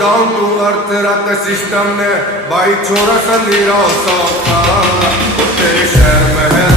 down to earth रख system ने भाई छोरा संधीरा सौखा तेरे शहर में है